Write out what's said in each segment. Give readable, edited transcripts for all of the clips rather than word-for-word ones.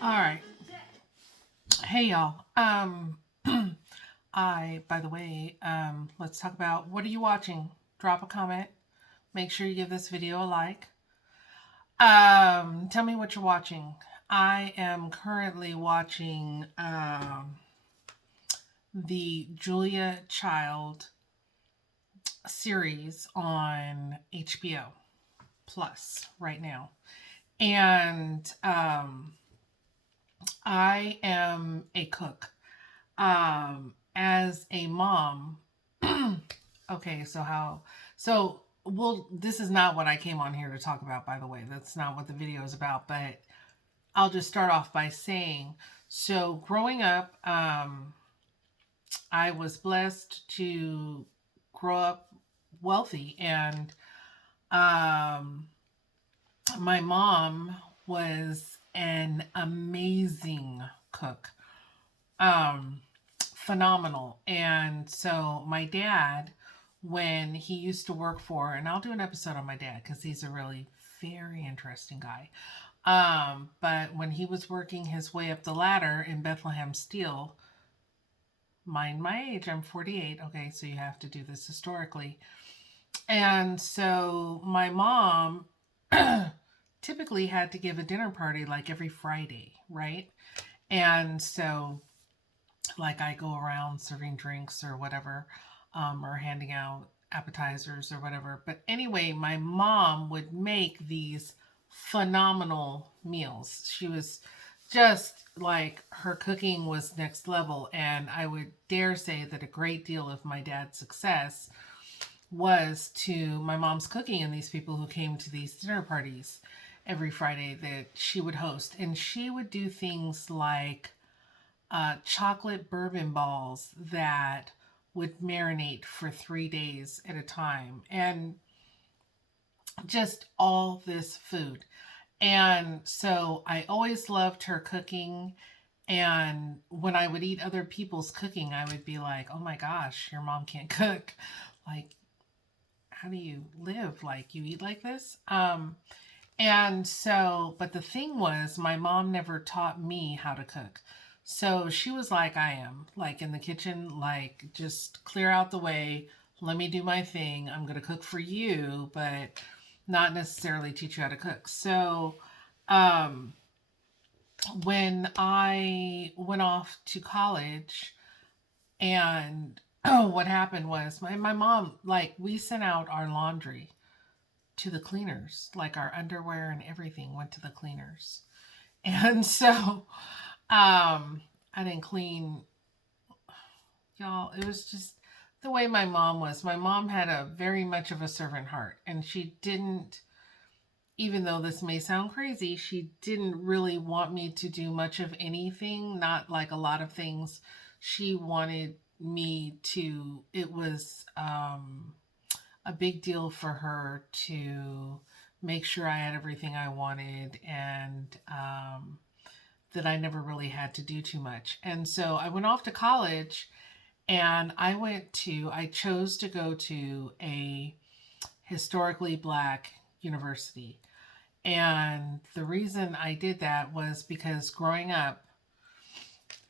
All right. Hey y'all. By the way, let's talk about what are you watching? Drop a comment. Make sure you give this video a like. Tell me what you're watching. I am currently watching the Julia Child series on HBO Plus right now. And I am a cook. As a mom, okay, this is not what I came on here to talk about, by the way. That's not what the video is about, but I'll just start off by saying, so growing up, I was blessed to grow up wealthy, and um, my mom was an amazing cook. Um, Phenomenal. And so my dad, when he used to work for, and I'll do an episode on my dad because he's a really very interesting guy. But when he was working his way up the ladder in Bethlehem Steel, mind my age, I'm 48. Okay, so you have to do this historically. And so my mom typically had to give a dinner party like every Friday, right? And so like I go around serving drinks or whatever, or handing out appetizers or whatever. But anyway, my mom would make these phenomenal meals. She was just like her cooking was next level. And I would dare say that a great deal of my dad's success was to my mom's cooking and these people who came to these dinner parties every Friday that she would host. And she would do things like chocolate bourbon balls that would marinate for 3 days at a time, and just all this food. And so I always loved her cooking. And when I would eat other people's cooking, I would be like, oh my gosh, your mom can't cook. Like, how do you live? Like, you eat like this? And so, but the thing was, my mom never taught me how to cook. So she was like I am, like in the kitchen, like just clear out the way. Let me do my thing. I'm going to cook for you, but not necessarily teach you how to cook. So, um, when I went off to college, and what happened was my mom, like, we sent out our laundry to the cleaners, like our underwear and everything went to the cleaners. And so I didn't clean, y'all. It was just the way my mom was. My mom had a very much of a servant heart, and she didn't, even though this may sound crazy, she didn't really want me to do much of anything, not like a lot of things. She wanted me to, it was a big deal for her to make sure I had everything I wanted, and that I never really had to do too much. And so I went off to college, and I chose to go to a historically black university. And the reason I did that was because growing up,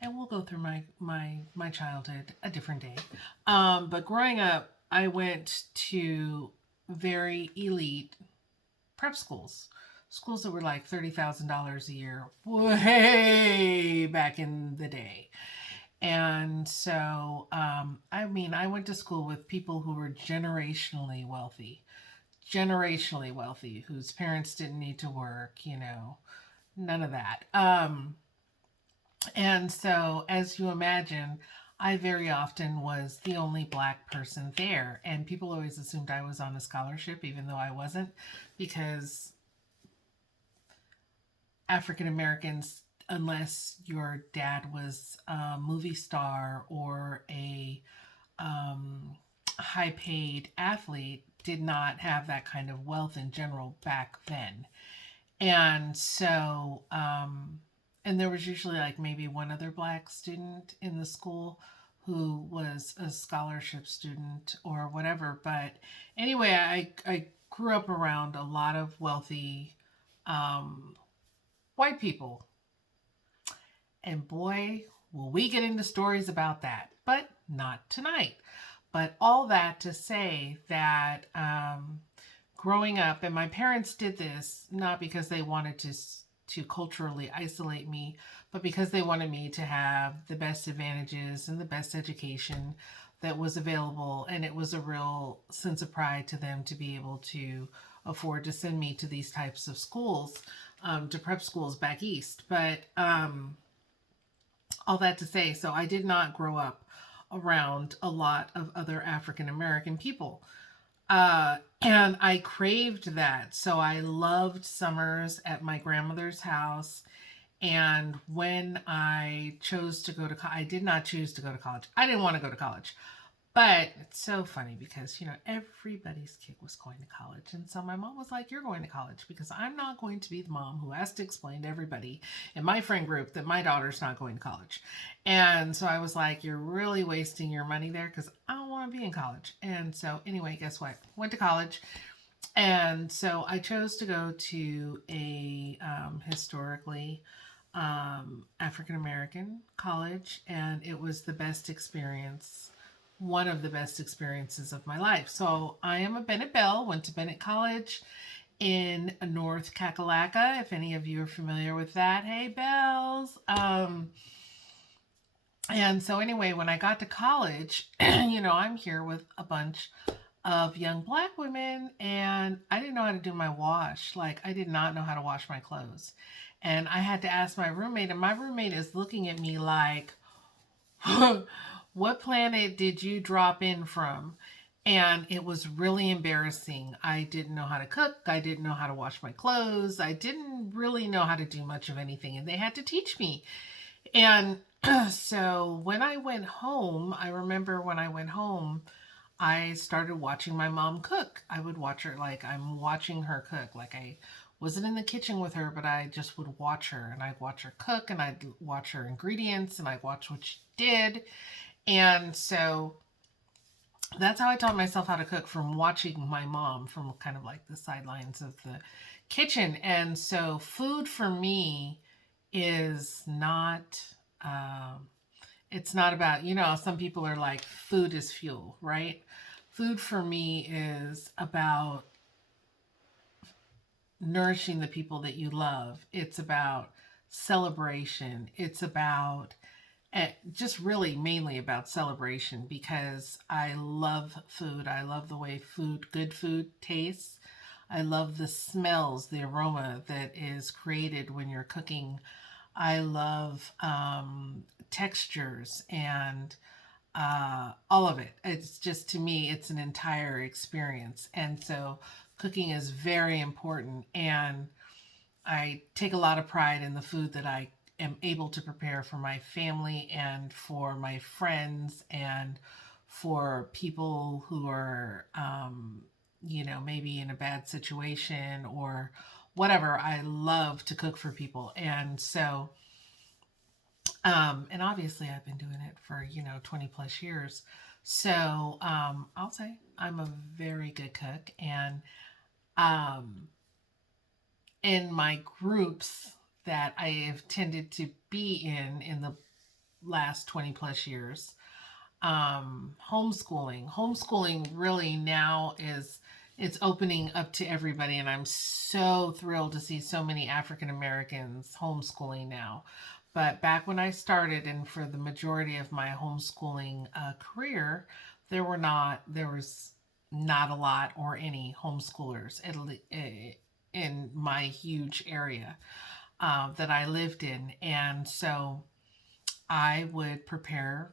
and we'll go through my childhood a different day. But growing up, I went to very elite prep schools, schools that were like $30,000 a year, way back in the day. And so, I mean, I went to school with people who were generationally wealthy, whose parents didn't need to work, none of that. And so, as you imagine, I very often was the only black person there. And people always assumed I was on a scholarship, even though I wasn't, because African Americans, unless your dad was a movie star or a high paid athlete, did not have that kind of wealth in general back then. And so, and there was usually like maybe one other black student in the school who was a scholarship student or whatever. But anyway, I grew up around a lot of wealthy um, white people. And boy, will we get into stories about that, but not tonight. But all that to say that growing up, and my parents did this not because they wanted to culturally isolate me, but because they wanted me to have the best advantages and the best education that was available. And it was a real sense of pride to them to be able to afford to send me to these types of schools, to prep schools back east. But all that to say, so I did not grow up around a lot of other African American people. And I craved that. So I loved summers at my grandmother's house. And when I chose to go to college, I did not choose to go to college. I didn't want to go to college. But it's so funny because, everybody's kid was going to college. And so my mom was like, "You're going to college," because I'm not going to be the mom who has to explain to everybody in my friend group that my daughter's not going to college. And so I was like, "You're really wasting your money there because I don't want to be in college." And so, anyway, guess what? Went to college. And so I chose to go to a historically African American college, and it was the best experience, one of the best experiences of my life. So I am a Bennett Belle, went to Bennett College in North Kakalaka. If any of you are familiar with that, hey Bells. And so anyway, when I got to college, I'm here with a bunch of young black women, and I didn't know how to do my wash. Like, I did not know how to wash my clothes. And I had to ask my roommate, and my roommate is looking at me like, "What planet did you drop in from?" And it was really embarrassing. I didn't know how to cook. I didn't know how to wash my clothes. I didn't really know how to do much of anything, and they had to teach me. And so when I went home, I remember when I went home, I started watching my mom cook. I would watch her like I'm watching her cook. Like, I wasn't in the kitchen with her, but I just would watch her, and I'd watch her cook, and I'd watch her ingredients, and I'd watch what she did. And so that's how I taught myself how to cook, from watching my mom from kind of like the sidelines of the kitchen. And so food for me is not it's not about, some people are like, food is fuel, right? Food for me is about nourishing the people that you love. It's about celebration. It's about just really mainly about celebration, because I love food. I love the way good food tastes. I love the smells, the aroma that is created when you're cooking. I love textures and all of it. It's just, to me, it's an entire experience. And so cooking is very important. And I take a lot of pride in the food that I am able to prepare for my family and for my friends and for people who are, maybe in a bad situation or whatever. I love to cook for people. And so, and obviously I've been doing it for, 20 plus years. So, I'll say I'm a very good cook. And, um, in my groups that I have tended to be in the last 20 plus years, homeschooling really now is, it's opening up to everybody, and I'm so thrilled to see so many African Americans homeschooling now. But back when I started, and for the majority of my homeschooling career, there was not a lot or any homeschoolers in my huge area that I lived in. And so I would prepare,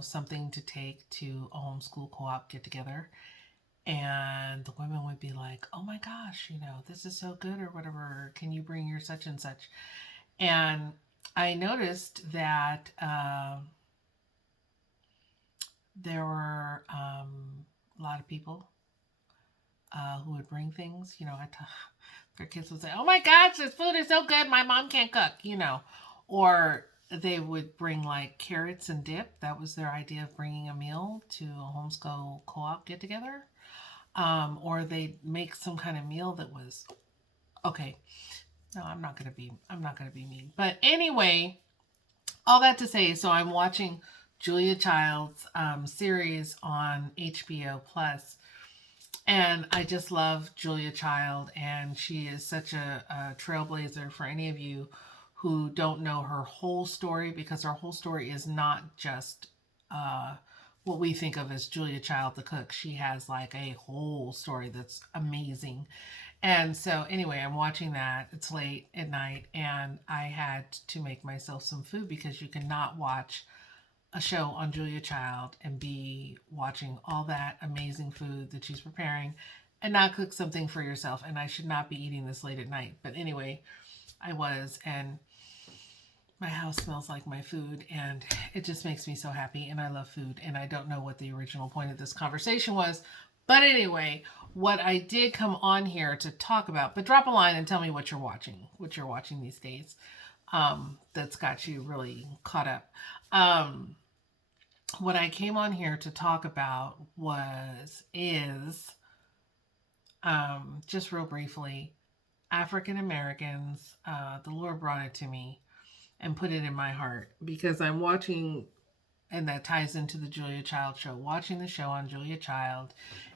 something to take to a homeschool co-op get together. And the women would be like, "Oh my gosh, this is so good," or whatever. "Can you bring your such and such?" And I noticed that there were a lot of people who would bring things. Their kids would say, "Oh my gosh, this food is so good. My mom can't cook." Or they would bring like carrots and dip. That was their idea of bringing a meal to a homeschool co-op get together. Or they'd make some kind of meal that was okay. No, I'm not gonna be mean. But anyway, All that to say, so I'm watching Julia Child's series on HBO Plus, and I just love Julia Child, and she is such a trailblazer for any of you who don't know her whole story, because her whole story is not just uh, what we think of as Julia Child the cook. She has like a whole story that's amazing. And so, anyway, I'm watching that. It's late at night, and I had to make myself some food because you cannot watch a show on Julia Child and be watching all that amazing food that she's preparing and not cook something for yourself. And I should not be eating this late at night. But anyway, I was, and my house smells like my food, and it just makes me so happy. And I love food, and I don't know what the original point of this conversation was. But anyway, what I did come on here to talk about, but drop a line and tell me what you're watching these days, that's got you really caught up. Um, what I came on here to talk about is just real briefly, African Americans. The Lord brought it to me and put it in my heart because I'm watching, and that ties into the Julia Child show. Watching the show on Julia Child,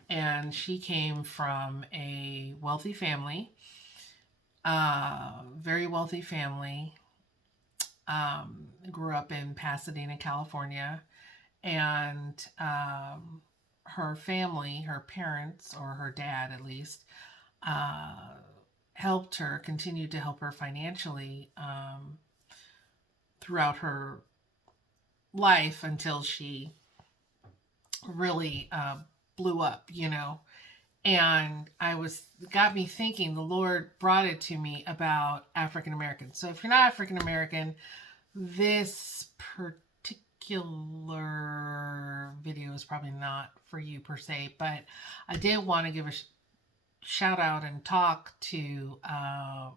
and she came from a wealthy family, very wealthy family. Grew up in Pasadena, California, and her family, her parents, or her dad at least, uh, helped her, continued to help her financially throughout her life until she really blew up, you know. And got me thinking, the Lord brought it to me about African Americans. So if you're not African American, this particular video is probably not for you per se, but I did want to give a shout out and talk to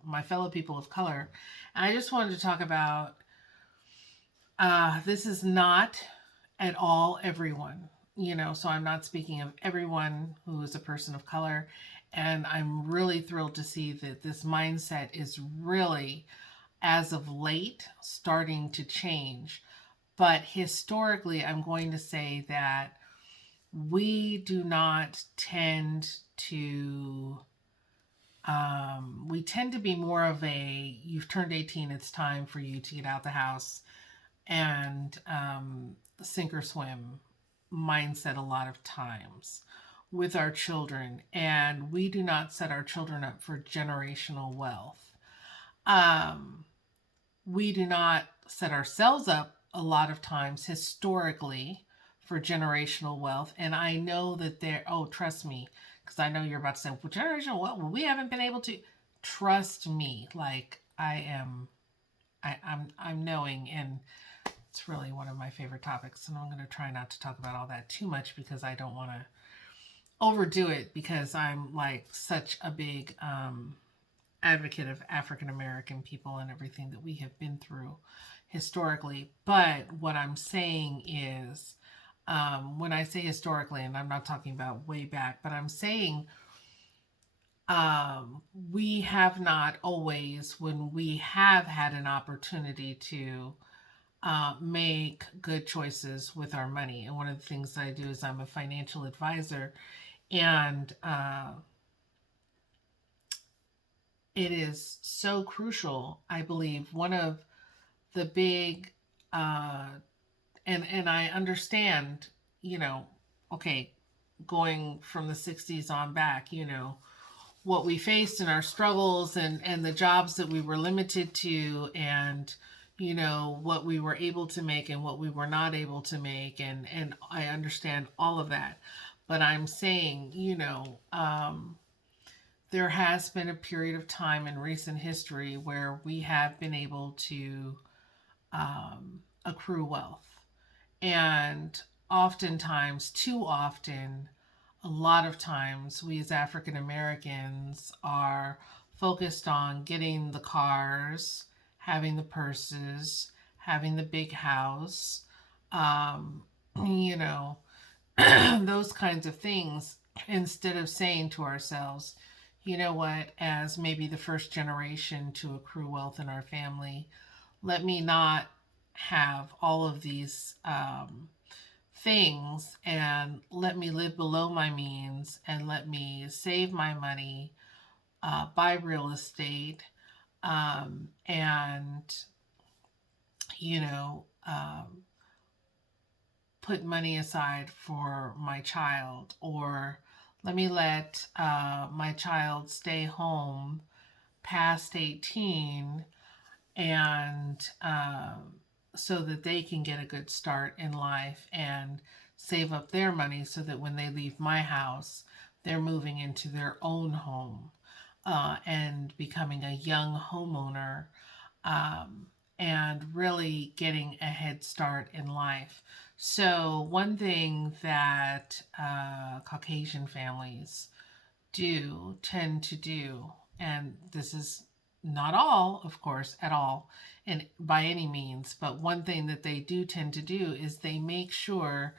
my fellow people of color. And I just wanted to talk about this is not at all everyone, you know, so I'm not speaking of everyone who is a person of color. And I'm really thrilled to see that this mindset is really, as of late, starting to change. But historically, I'm going to say that we do not tend to, we tend to be more of a, you've turned 18, it's time for you to get out the house and sink or swim mindset a lot of times with our children. And we do not set our children up for generational wealth. Um, we do not set ourselves up a lot of times historically for generational wealth. And I know that there, oh, trust me, because I know you're about to say, well, generational wealth, well, we haven't been able to. Trust me, like I'm knowing, and it's really one of my favorite topics. And I'm going to try not to talk about all that too much because I don't want to overdo it, because I'm like such a big advocate of African American people and everything that we have been through historically. But what I'm saying is, when I say historically, and I'm not talking about way back, but I'm saying we have not always, when we have had an opportunity to make good choices with our money. And one of the things that I do is I'm a financial advisor, and it is so crucial. I believe one of the big, uh, and I understand, you know, okay, going from the 60s on back, you know, what we faced and our struggles, and the jobs that we were limited to, and you know what we were able to make and what we were not able to make, and I understand all of that. But I'm saying, you know, there has been a period of time in recent history where we have been able to accrue wealth. And oftentimes, too often, a lot of times, we as African Americans are focused on getting the cars, having the purses, having the big house, um, you know, those kinds of things, instead of saying to ourselves, you know what, as maybe the first generation to accrue wealth in our family, let me not have all of these things and let me live below my means and let me save my money, buy real estate, and, you know, put money aside for my child, or let me let my child stay home past 18 and so that they can get a good start in life and save up their money so that when they leave my house, they're moving into their own home and becoming a young homeowner, um, and really getting a head start in life. So, one thing that Caucasian families do tend to do, and this is not all, of course, at all, and by any means, but one thing that they do tend to do is they make sure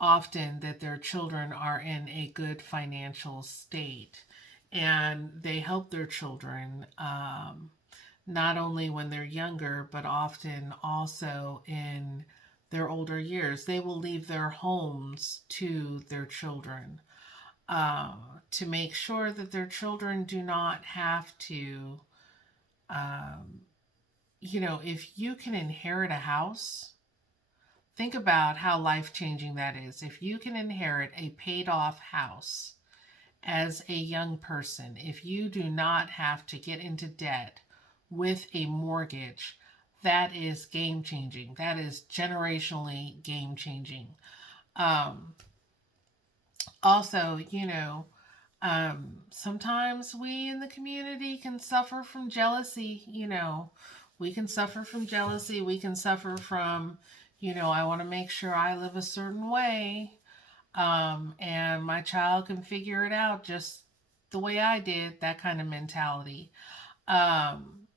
often that their children are in a good financial state, and they help their children, not only when they're younger, but often also in their older years. They will leave their homes to their children, uh, to make sure that their children do not have to, um, if you can inherit a house, think about how life changing that is. If you can inherit a paid off house as a young person, if you do not have to get into debt with a mortgage, that is game changing. That is generationally game changing. Um, Also, sometimes we in the community can suffer from jealousy. We can suffer from jealousy. We can suffer from, I want to make sure I live a certain way, and my child can figure it out just the way I did, that kind of mentality. Um,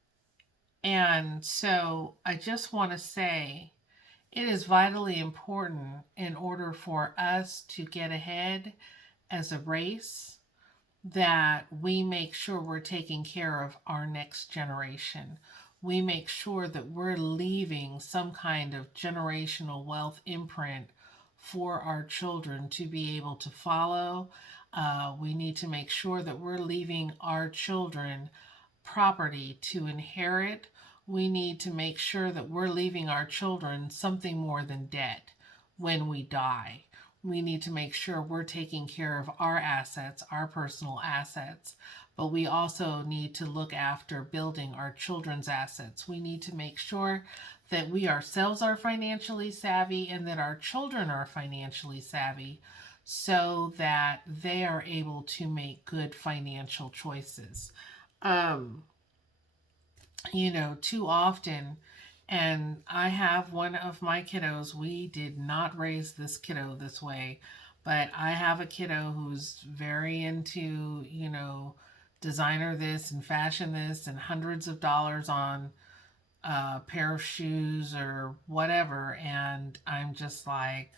and so I just want to say it is vitally important in order for us to get ahead as a race that we make sure we're taking care of our next generation. We make sure that we're leaving some kind of generational wealth imprint for our children to be able to follow. We need to make sure that we're leaving our children property to inherit. We need to make sure that we're leaving our children something more than debt when we die. We need to make sure we're taking care of our assets, our personal assets, but we also need to look after building our children's assets. We need to make sure that we ourselves are financially savvy and that our children are financially savvy so that they are able to make good financial choices. Um, Too often, and I have one of my kiddos, we did not raise this kiddo this way, but I have a kiddo who's very into, designer this and fashion this and hundreds of dollars on a pair of shoes or whatever. And I'm just like,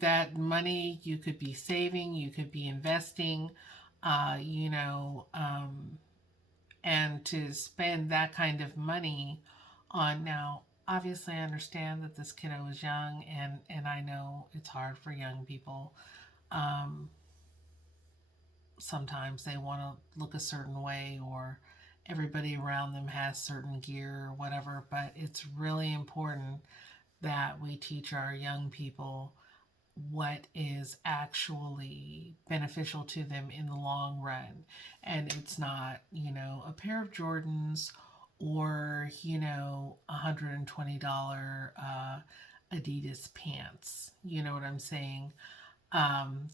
that money you could be saving, you could be investing, uh, you know, um, and to spend that kind of money on. Now obviously I understand that this kiddo is young, and I know it's hard for young people. um, Sometimes they want to look a certain way, or everybody around them has certain gear or whatever, but it's really important that we teach our young people what is actually beneficial to them in the long run. And it's not, a pair of Jordans or, $120 Adidas pants. You know what I'm saying? Um,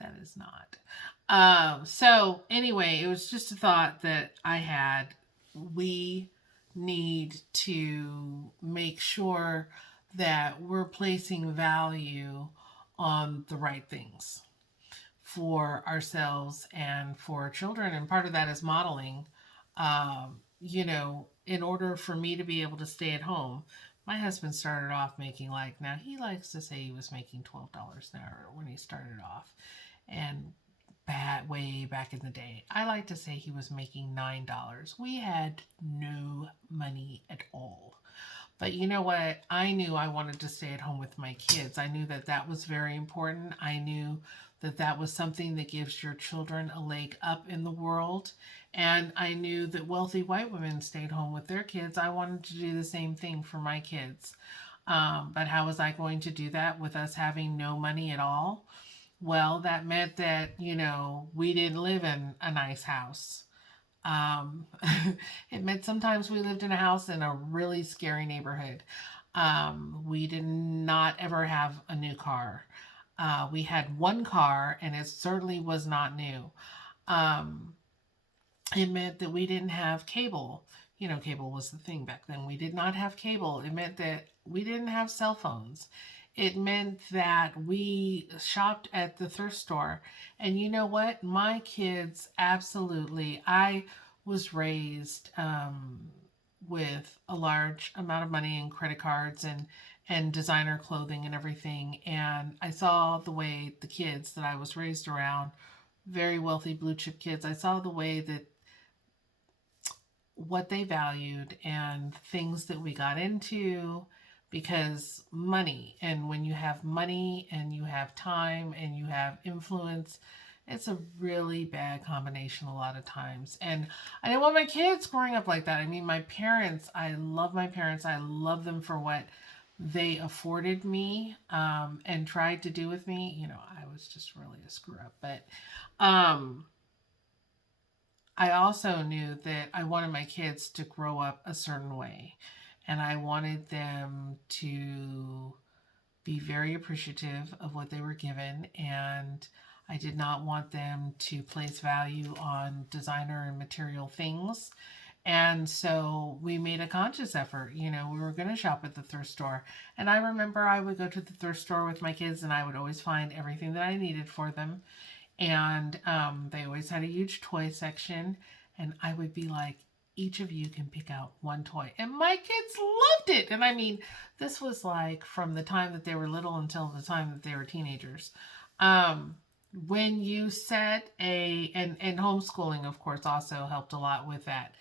that is not. So, anyway, it was just a thought that I had. We need to make sure that we're placing value on the right things for ourselves and for our children. And part of that is modeling. In order for me to be able to stay at home, my husband started off making, like, now he likes to say he was making $12 an hour when he started off. And way back in the day, I like to say he was making $9. We had no money at all. But you know what? I knew I wanted to stay at home with my kids. I knew that that was very important. I knew that that was something that gives your children a leg up in the world. And I knew that wealthy white women stayed home with their kids. I wanted to do the same thing for my kids. But how was I going to do that with us having no money at all? Well, that meant that, we didn't live in a nice house. Um, it meant sometimes we lived in a house in a really scary neighborhood. We did not ever have a new car. We had one car, and it certainly was not new. Um, it meant that we didn't have cable. Cable was the thing back then. We did not have cable. It meant that we didn't have cell phones. It meant that we shopped at the thrift store. And you know what? My kids absolutely, I was raised with a large amount of money and credit cards and designer clothing and everything. And I saw the way the kids that I was raised around, very wealthy blue chip kids, I saw the way that what they valued and things that we got into, because money, and when you have money and you have time and you have influence, it's a really bad combination a lot of times. And I didn't want my kids growing up like that. I mean, my parents, I love my parents. I love them for what they afforded me, and tried to do with me. I was just really a screw up. But um, I also knew that I wanted my kids to grow up a certain way, and I wanted them to be very appreciative of what they were given, and I did not want them to place value on designer and material things. And so we made a conscious effort. We were going to shop at the thrift store. And I remember I would go to the thrift store with my kids, and I would always find everything that I needed for them. And they always had a huge toy section. And I would be like, each of you can pick out one toy. And my kids loved it. And I mean, this was like from the time that they were little until the time that they were teenagers. Um, when you set and homeschooling, of course, also helped a lot with that.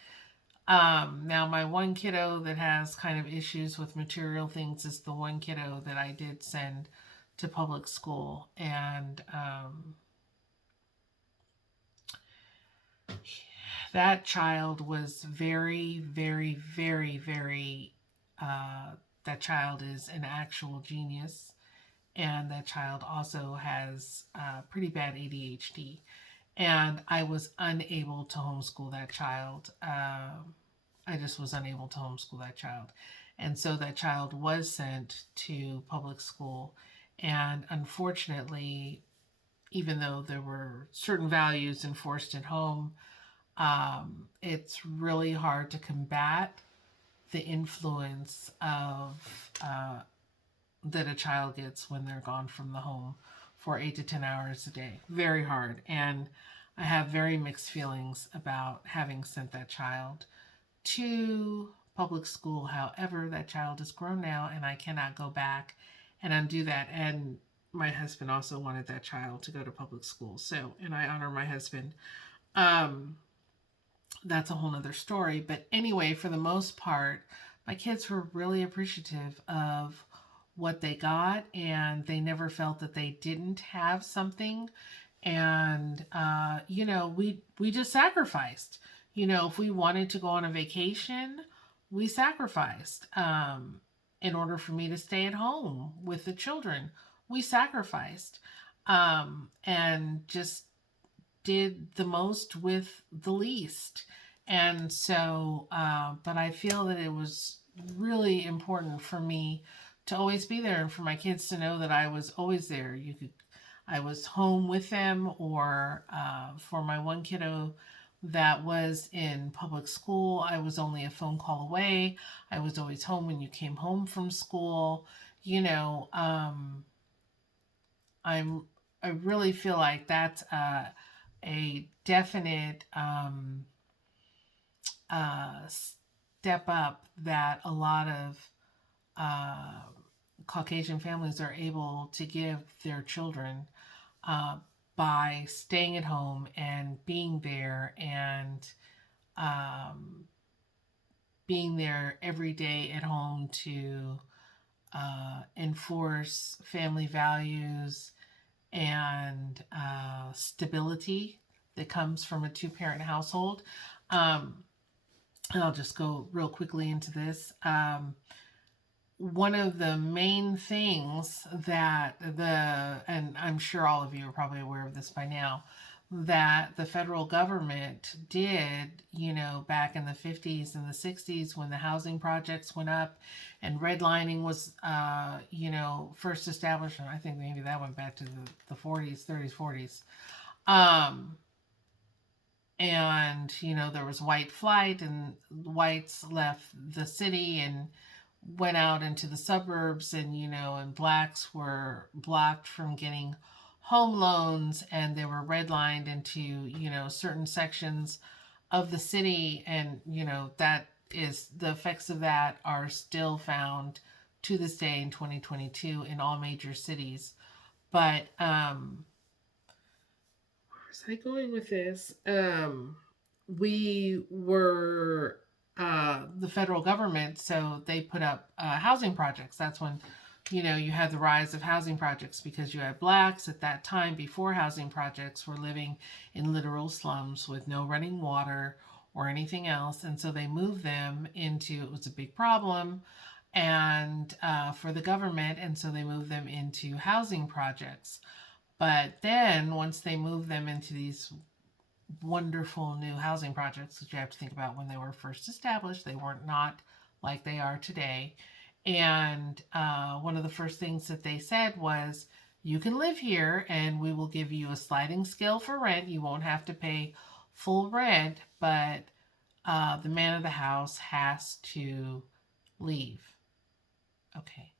Now, my one kiddo that has kind of issues with material things is the one kiddo that I did send to public school. And that child was very, very, very, very, that child is an actual genius. And that child also has pretty bad ADHD. And I was unable to homeschool that child. I just was unable to homeschool that child. And so that child was sent to public school. And unfortunately, even though there were certain values enforced at home, it's really hard to combat the influence of that a child gets when they're gone from the home for 8 to 10 hours a day. Very hard. And I have very mixed feelings about having sent that child to public school. However, that child is grown now, and I cannot go back and undo that. And my husband also wanted that child to go to public school. So, and I honor my husband. Um, that's a whole nother story. But anyway, for the most part, my kids were really appreciative of what they got, and they never felt that they didn't have something. And we just sacrificed. If we wanted to go on a vacation, we sacrificed. In order for me to stay at home with the children, we sacrificed, and just did the most with the least. And so, but I feel that it was really important for me to always be there, and for my kids to know that I was always there. I was home with them, or for my one kiddo that was in public school, I was only a phone call away. I was always home when you came home from school. You know, I'm I really feel like that's a definite step up that a lot of uh, Caucasian families are able to give their children, uh, by staying at home and being there, and um, being there every day at home to enforce family values and stability that comes from a two-parent household. Um, and I'll just go real quickly into this. One of the main things that and I'm sure all of you are probably aware of this by now, that the federal government did, back in the 50s and the 60s when the housing projects went up and redlining was, first established. And I think maybe that went back to the 40s, 30s, 40s. Um, and there was white flight, and whites left the city and went out into the suburbs, and blacks were blocked from getting home loans, and they were redlined into certain sections of the city. And that is, the effects of that are still found to this day in 2022 in all major cities. But where was I going with this? We were the federal government, so they put up housing projects. That's when, you had the rise of housing projects, because you had blacks at that time, before housing projects, were living in literal slums with no running water or anything else. And so they moved them into, it was a big problem and for the government, and so they moved them into housing projects. But then once they moved them into these wonderful new housing projects, that you have to think about, when they were first established, they weren't not like they are today. And one of the first things that they said was, you can live here and we will give you a sliding scale for rent. You won't have to pay full rent, but the man of the house has to leave. Okay.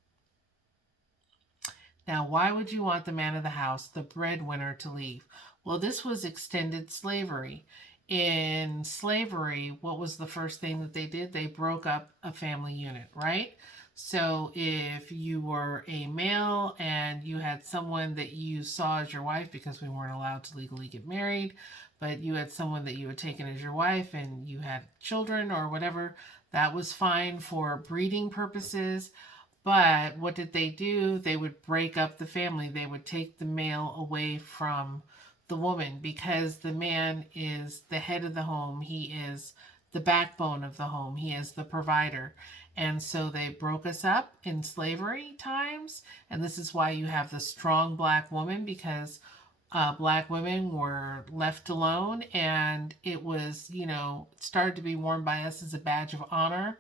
Now, why would you want the man of the house, the breadwinner, to leave? Well, this was extended slavery. In slavery, what was the first thing that they did? They broke up a family unit, right? So if you were a male and you had someone that you saw as your wife, because we weren't allowed to legally get married, but you had someone that you had taken as your wife and you had children or whatever, that was fine for breeding purposes. But what did they do? They would break up the family. They would take the male away from the woman, because the man is the head of the home. He is the backbone of the home. He is the provider. And so they broke us up in slavery times. And this is why you have the strong black woman, because black women were left alone. And it was, started to be worn by us as a badge of honor,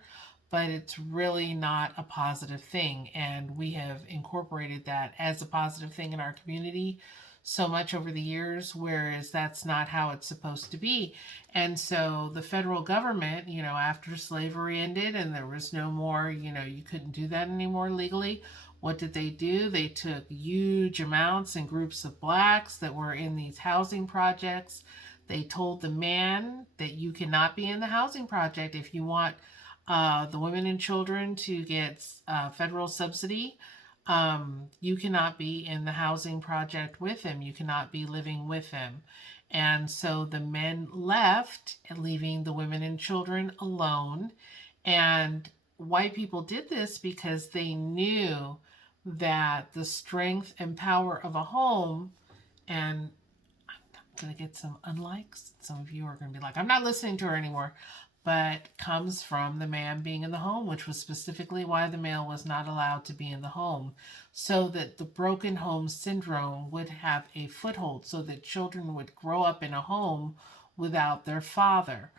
but it's really not a positive thing. And we have incorporated that as a positive thing in our community so much over the years, whereas that's not how it's supposed to be. And so the federal government, after slavery ended and there was no more, you couldn't do that anymore legally. What did they do? They took huge amounts and groups of blacks that were in these housing projects. They told the man that you cannot be in the housing project if you want the women and children to get federal subsidy. You cannot be in the housing project with him. You cannot be living with him. And so the men left, leaving the women and children alone. And white people did this because they knew that the strength and power of a home, and I'm going to get some unlikes. Some of you are going to be like, I'm not listening to her anymore, but comes from the man being in the home, which was specifically why the male was not allowed to be in the home, so that the broken home syndrome would have a foothold, so that children would grow up in a home without their father.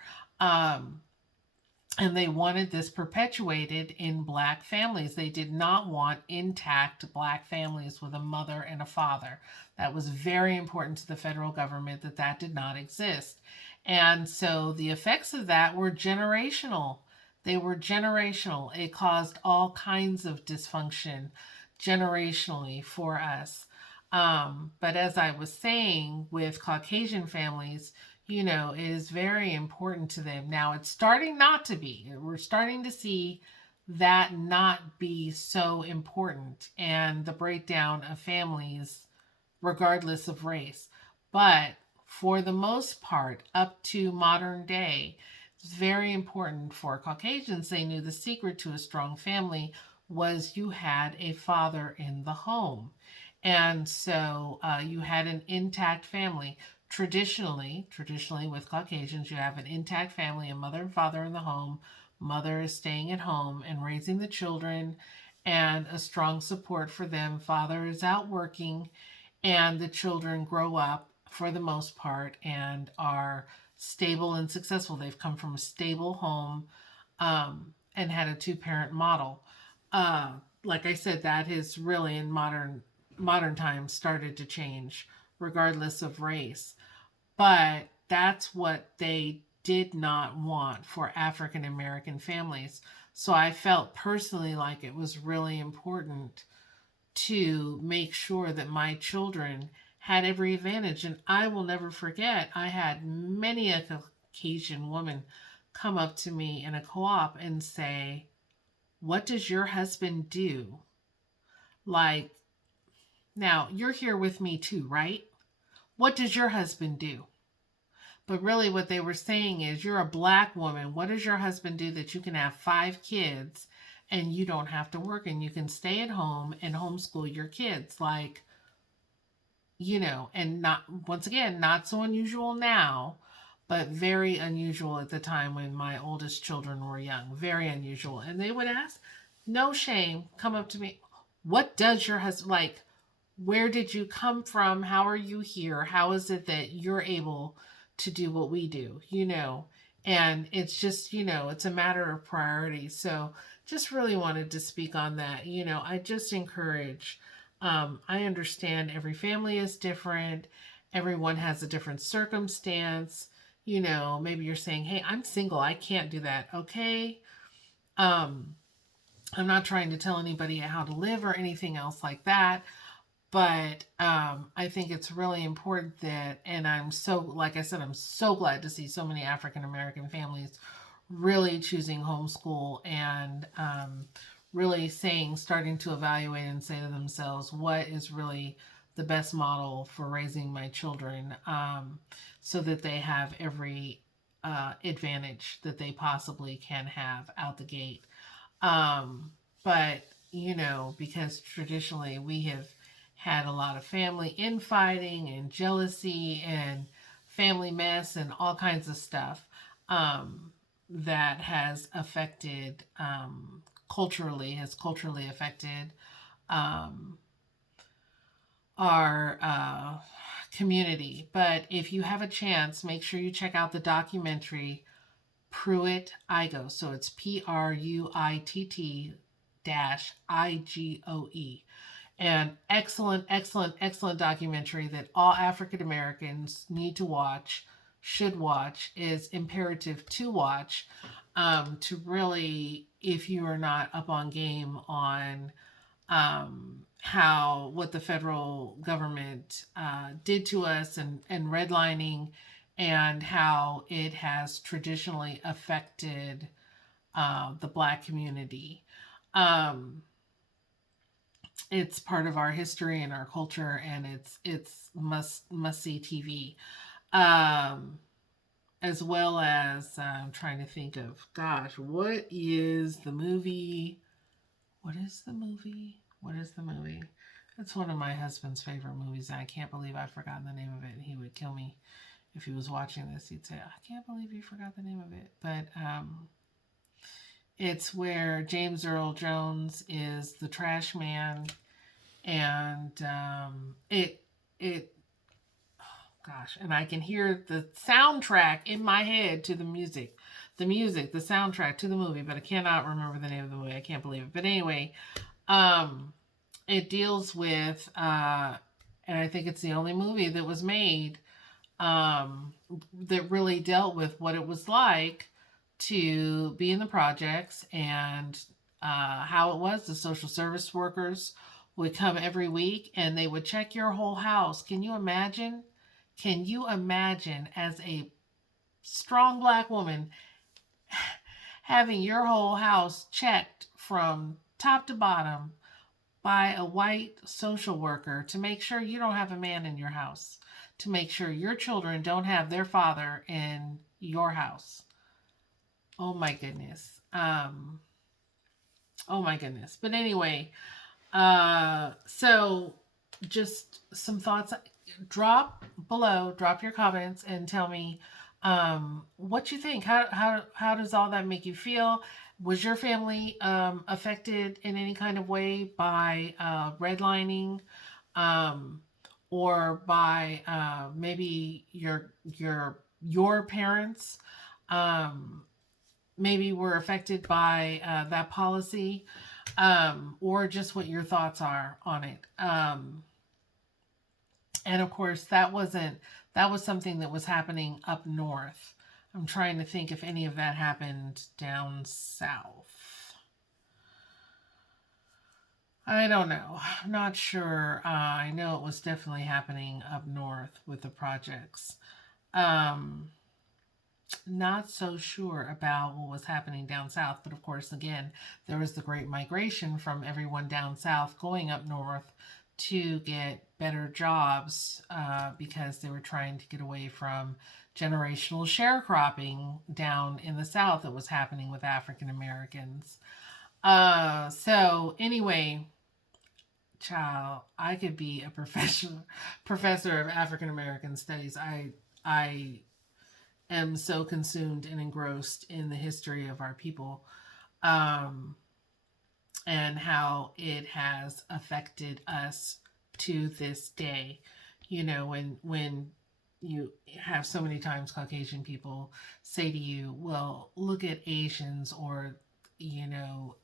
And they wanted this perpetuated in black families. They did not want intact black families with a mother and a father. That was very important to the federal government, that did not exist. And so the effects of that were generational. They were generational. It caused all kinds of dysfunction generationally for us. But as I was saying, with Caucasian families, it is very important to them. Now it's starting not to be. We're starting to see that not be so important, and the breakdown of families regardless of race. But for the most part, up to modern day, was very important for Caucasians. They knew the secret to a strong family was you had a father in the home. And so you had an intact family. Traditionally with Caucasians, you have an intact family, a mother and father in the home. Mother is staying at home and raising the children, and a strong support for them. Father is out working, and the children grow up for the most part and are stable and successful. They've come from a stable home, and had a two-parent model. Like I said, that has really in modern times started to change, regardless of race. But that's what they did not want for African American families. So I felt personally like it was really important to make sure that my children had every advantage. And I will never forget, I had many a Caucasian woman come up to me in a co op and say, "What does your husband do?" Like, now you're here with me too, right? What does your husband do? But really, what they were saying is, you're a black woman. What does your husband do that you can have 5 kids and you don't have to work and you can stay at home and homeschool your kids? Like, and not, once again, not so unusual now, but very unusual at the time when my oldest children were young. Very unusual. And they would ask, no shame, come up to me, "What does your husband like? Where did you come from? How are you here? How is it that you're able to do what we do?" And it's just, it's a matter of priority. So just really wanted to speak on that. I just encourage, I understand every family is different, everyone has a different circumstance. Maybe you're saying, "Hey, I'm single, I can't do that." Okay. Um, I'm not trying to tell anybody how to live or anything else like that. But I think it's really important that, and I'm so, like I said, I'm so glad to see so many African American families really choosing homeschool, and really starting to evaluate and say to themselves, what is really the best model for raising my children, so that they have every advantage that they possibly can have out the gate. Um, but, because traditionally we have had a lot of family infighting and jealousy and family mess and all kinds of stuff, that has affected, has culturally affected, um, our community. But if you have a chance, make sure you check out the documentary Pruitt-Igoe. So it's Pruitt-Igoe. And excellent, excellent, excellent documentary that all African Americans need to watch, should watch, is imperative to watch, to really, if you are not up on game on, what the federal government did to us, and redlining, and how it has traditionally affected the Black community. Um, it's part of our history and our culture, and it's must see TV. Um, as well as, I'm trying to think of, gosh, what is the movie? What is the movie? What is the movie? It's one of my husband's favorite movies, and I can't believe I've forgotten the name of it. He would kill me if he was watching this. He'd say, "I can't believe you forgot the name of it." But it's where James Earl Jones is the trash man, and it gosh, and I can hear the soundtrack in my head to the music. The soundtrack to the movie, but I cannot remember the name of the movie. I can't believe it. But anyway, um, it deals with, and I think it's the only movie that was made, that really dealt with what it was like to be in the projects, and how it was. The social service workers would come every week and they would check your whole house. Can you imagine? Can you imagine, as a strong Black woman, having your whole house checked from top to bottom by a white social worker to make sure you don't have a man in your house, to make sure your children don't have their father in your house? Oh my goodness. Oh my goodness. But anyway, so just some thoughts. Drop below, drop your comments and tell me what you think. How does all that make you feel? Was your family affected in any kind of way by redlining, um, or by maybe your parents um, maybe were affected by that policy, or just what your thoughts are on it. And of course, that was something that was happening up north. I'm trying to think if any of that happened down south. I don't know. I'm not sure. I know it was definitely happening up north with the projects. Um, Not so sure about what was happening down south, but of course, again, there was the great migration from everyone down south going up north to get better jobs because they were trying to get away from generational sharecropping down in the south that was happening with African Americans. So anyway, child, I could be a professor of African American studies. I am so consumed and engrossed in the history of our people, um, and how it has affected us to this day. You know, when you have so many times Caucasian people say to you, "Well, look at Asians," or you know,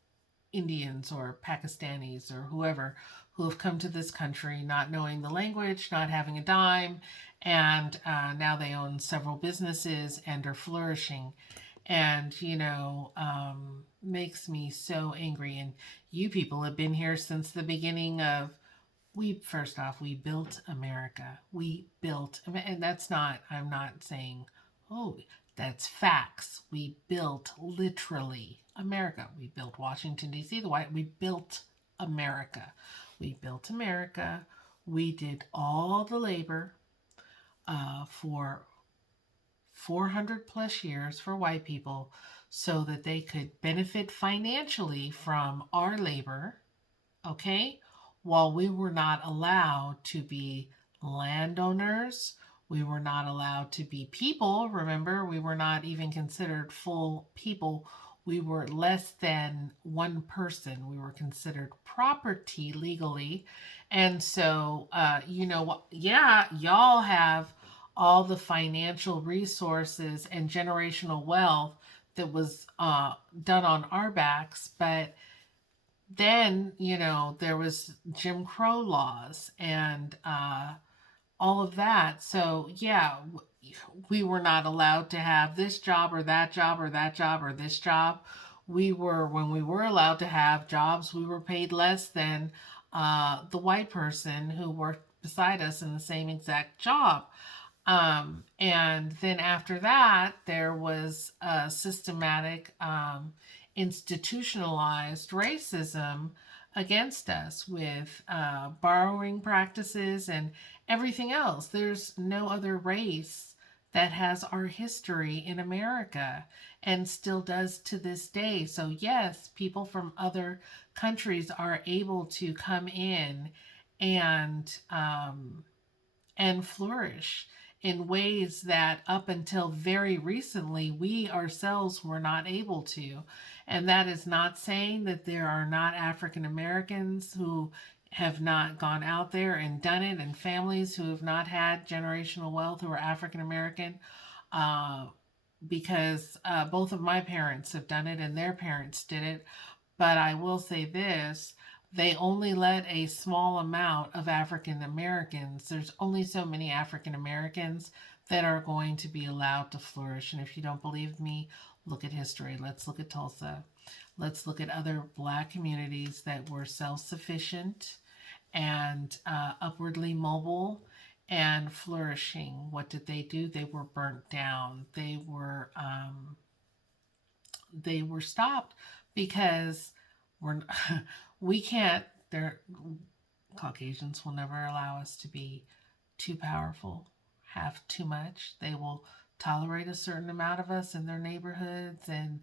Indians or Pakistanis or whoever who have come to this country not knowing the language, not having a dime, and now they own several businesses and are flourishing. And, makes me so angry. And you people have been here since the beginning of first off, we built America. We built, and that's not, I'm not saying, oh, that's facts. We built literally America. We built Washington, D.C., we built America. We built America. We did all the labor for 400 plus years for white people so that they could benefit financially from our labor, okay? While we were not allowed to be landowners, we were not allowed to be people. Remember, we were not even considered full people. We were less than one person. We were considered property legally. And so, you know what? Yeah, y'all have all the financial resources and generational wealth that was done on our backs, but then there was Jim Crow laws and all of that. So yeah, we were not allowed to have this job or that job or that job or this job. When we were allowed to have jobs, we were paid less than the white person who worked beside us in the same exact job. And then after that, there was a systematic, institutionalized racism against us with borrowing practices and everything else. There's no other race that has our history in America and still does to this day. So, yes, people from other countries are able to come in and flourish in ways that up until very recently we ourselves were not able to. And that is not saying that there are not African Americans who have not gone out there and done it, and families who have not had generational wealth who are African American. Uh, because both of my parents have done it and their parents did it. But I will say this, they only let a small amount of African Americans, there's only so many African Americans that are going to be allowed to flourish. And if you don't believe me, look at history. Let's look at Tulsa. Let's look at other black communities that were self sufficient and upwardly mobile and flourishing. What did they do? They were burnt down. They were stopped because we're we can't. They're Caucasians will never allow us to be too powerful, have too much. They will tolerate a certain amount of us in their neighborhoods and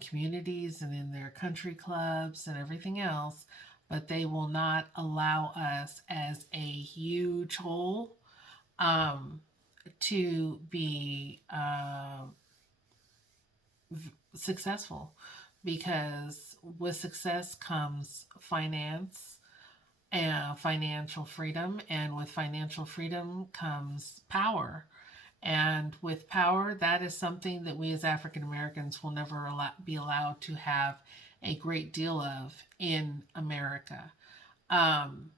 communities and in their country clubs and everything else, but they will not allow us as a huge whole um, to be successful, because with success comes finance and financial freedom, and with financial freedom comes power. And with power, that is something that we as African Americans will never be allowed to have a great deal of in America. Um,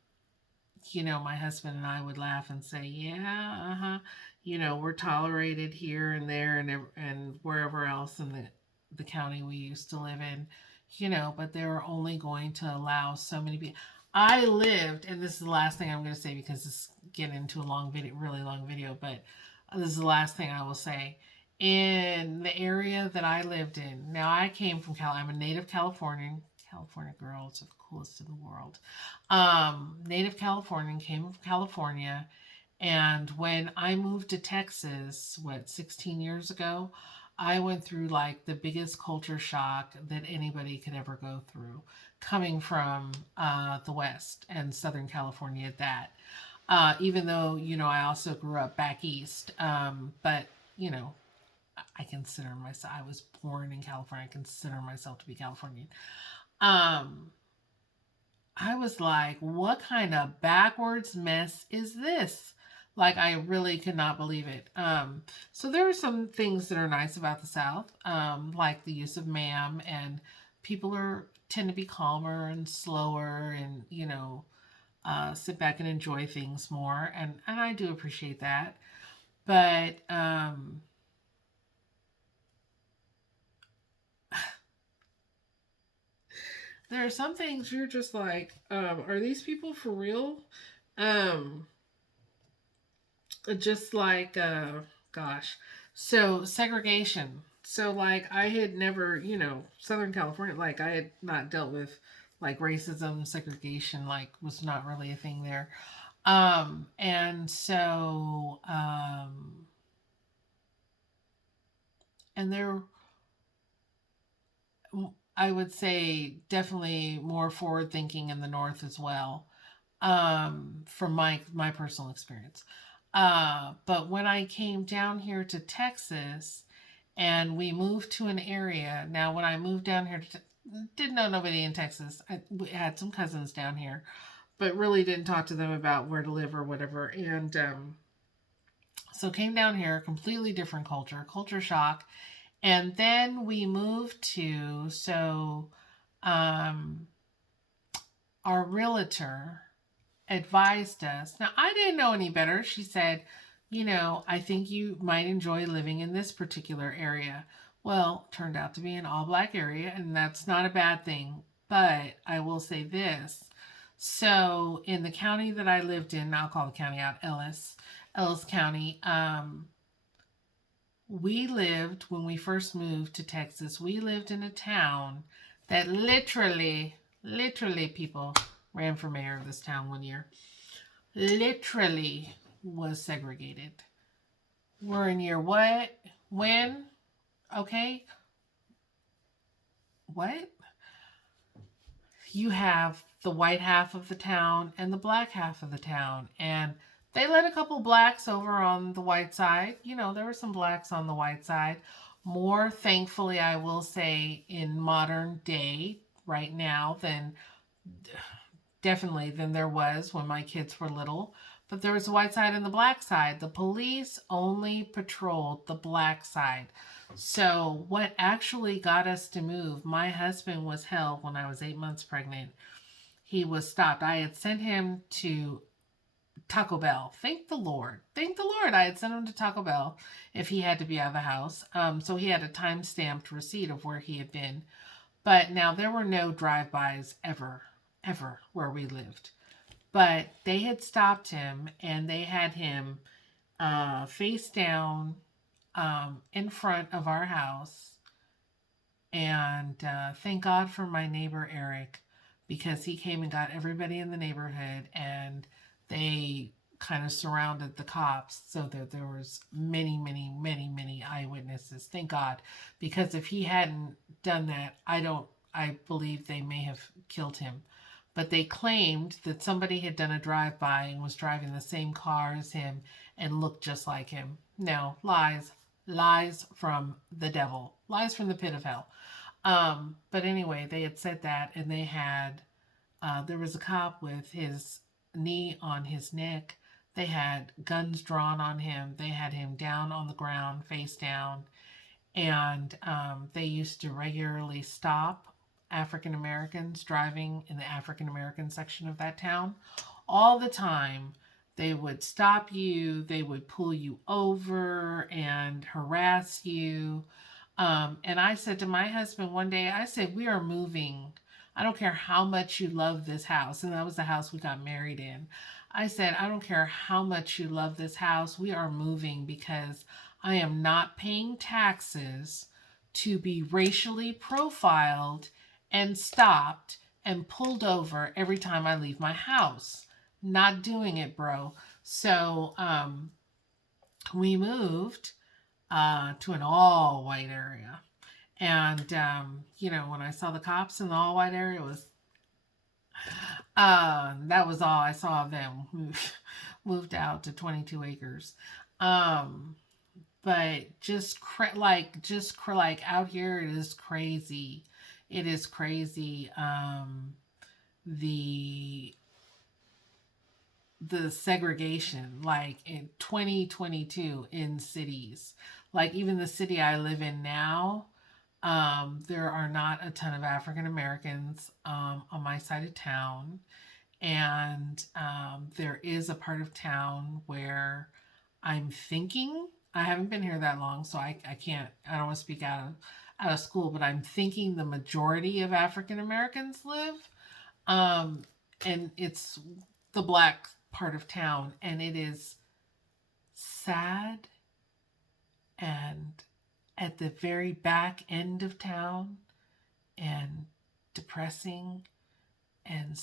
my husband and I would laugh and say, "Yeah, uh-huh. We're tolerated here and there and wherever else in the county we used to live in, but they're only going to allow so many people." I lived, and this is the last thing I'm going to say because this getting into a long video, really long video, but this is the last thing I will say. In the area that I lived in, now I came from I'm a native Californian. California girls are the coolest in the world. Native Californian, came from California. And when I moved to Texas, 16 years ago, I went through like the biggest culture shock that anybody could ever go through, coming from the West and Southern California at that. Even though, I also grew up back east. But, you know, I consider myself, I was born in California. I consider myself to be Californian. Um, I was like, what kind of backwards mess is this? Like, I really could not believe it. So there are some things that are nice about the South, like the use of ma'am, and people tend to be calmer and slower, and sit back and enjoy things more, and I do appreciate that. But there are some things you're just like, are these people for real? Um, just like gosh, so segregation. So like I had never, Southern California, like I had not dealt with like racism, segregation, like was not really a thing there. And so and there, I would say definitely more forward thinking in the north as well, from my personal experience. But when I came down here to Texas and we moved to an area, now when I moved down here, didn't know nobody in Texas. We had some cousins down here, but really didn't talk to them about where to live or whatever. And so came down here, completely different culture shock. And then we moved to, so um, our realtor advised us. Now, I didn't know any better. She said, I think you might enjoy living in this particular area. Well, turned out to be an all black area, and that's not a bad thing. But I will say this. So, in the county that I lived in, I'll call the county out Ellis County, we lived, when we first moved to Texas, we lived in a town that literally, people ran for mayor of this town one year, literally was segregated. We're in year what? When? Okay. What? You have the white half of the town and the black half of the town. And they let a couple blacks over on the white side. There were some blacks on the white side. More, thankfully, I will say, in modern day, right now, than definitely than there was when my kids were little. But there was the white side and the black side. The police only patrolled the black side. So, what actually got us to move, my husband was held when I was 8 months pregnant. He was stopped. I had sent him to Taco Bell. Thank the Lord. Thank the Lord. I had sent him to Taco Bell if he had to be out of the house. So he had a time stamped receipt of where he had been. But now there were no drive-bys ever where we lived. But they had stopped him and they had him face down in front of our house. And thank God for my neighbor Eric, because he came and got everybody in the neighborhood, and they kind of surrounded the cops, so that there was many, many, many, many eyewitnesses. Thank God, because if he hadn't done that, I believe they may have killed him. But they claimed that somebody had done a drive-by and was driving the same car as him and looked just like him. No, lies. Lies from the devil. Lies from the pit of hell. But anyway, they had said that, and they had, there was a cop with his knee on his neck. They had guns drawn on him. They had him down on the ground, face down. And they used to regularly stop African Americans driving in the African American section of that town. All the time, they would stop you, they would pull you over and harass you. And I said to my husband one day, I said, we are moving. I don't care how much you love this house. And that was the house we got married in. I said, I don't care how much you love this house. We are moving because I am not paying taxes to be racially profiled and stopped and pulled over every time I leave my house. Not doing it, bro. So we moved to an all white area. And, when I saw the cops in the all white area, it was, that was all I saw of them. Moved out to 22 acres. But like out here, it is crazy. It is crazy. The segregation, like in 2022 in cities, like even the city I live in now, there are not a ton of African Americans on my side of town. And there is a part of town where I'm thinking, I haven't been here that long, so I can't, I don't want to speak out of school, but I'm thinking the majority of African Americans live. And it's the black part of town, and it is sad. And at the very back end of town, and depressing, and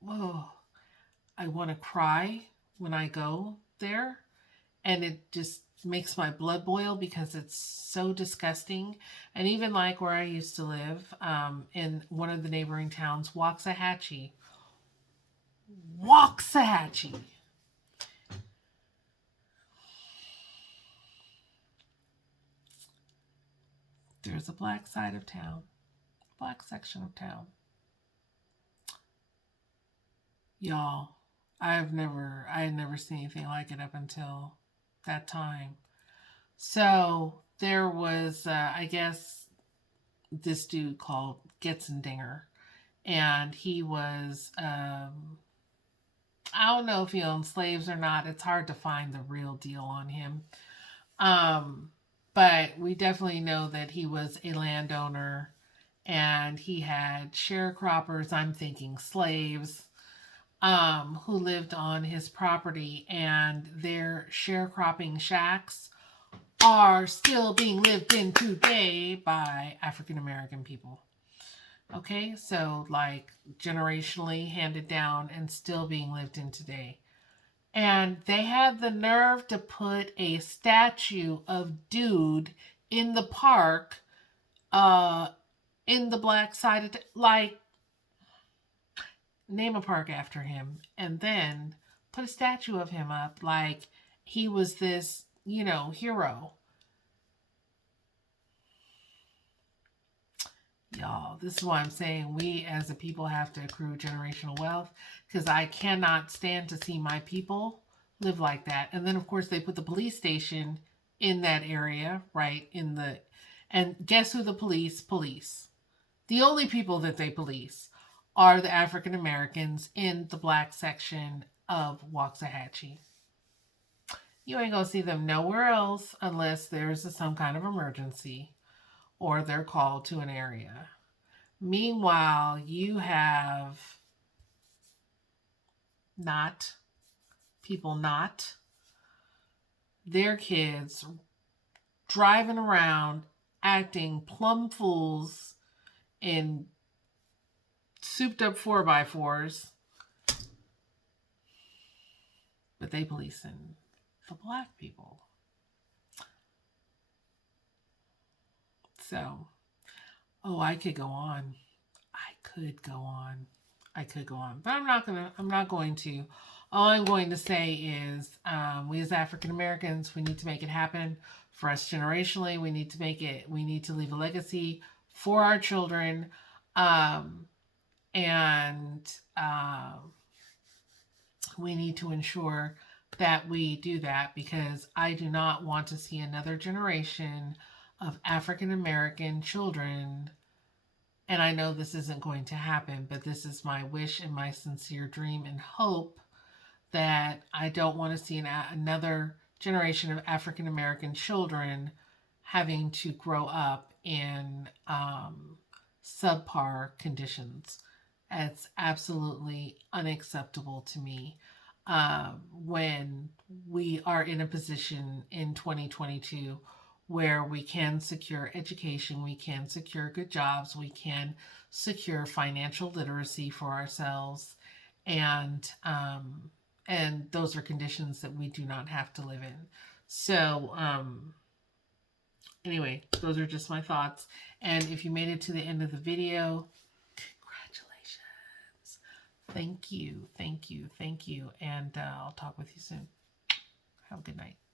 whoa, I want to cry when I go there, and it just makes my blood boil because it's so disgusting. And even like where I used to live, in one of the neighboring towns, Waxahachie. There's a black side of town, black section of town. Y'all, I had never seen anything like it up until that time. So there was, I guess, this dude called Getzendinger, and he was, I don't know if he owned slaves or not. It's hard to find the real deal on him. Um, but we definitely know that he was a landowner, and he had sharecroppers, I'm thinking slaves, who lived on his property, and their sharecropping shacks are still being lived in today by African American people. Okay, so like generationally handed down and still being lived in today. And they had the nerve to put a statue of dude in the park, uh, in the black side of like, name a park after him, and then put a statue of him up like he was this, hero. Y'all, this is why I'm saying we as a people have to accrue generational wealth, because I cannot stand to see my people live like that. And then, of course, they put the police station in that area, right? And guess who the police? The only people that they police are the African Americans in the black section of Waxahachie. You ain't gonna see them nowhere else unless there's some kind of emergency or they're called to an area. Meanwhile, you have not their kids driving around acting plum fools in souped up 4x4s, but they policing the black people. So, oh, I could go on. I could go on. I could go on, but I'm not going to. All I'm going to say is, we as African Americans, we need to make it happen for us generationally. We need to make it. We need to leave a legacy for our children, um, and we need to ensure that we do that, because I do not want to see another generation of African American children. And I know this isn't going to happen, but this is my wish and my sincere dream and hope, that I don't want to see another generation of African American children having to grow up in subpar conditions. It's absolutely unacceptable to me, when we are in a position in 2022 where we can secure education, we can secure good jobs, we can secure financial literacy for ourselves, and those are conditions that we do not have to live in. So, anyway, those are just my thoughts. And if you made it to the end of the video, congratulations. Thank you, thank you, thank you. And I'll talk with you soon. Have a good night.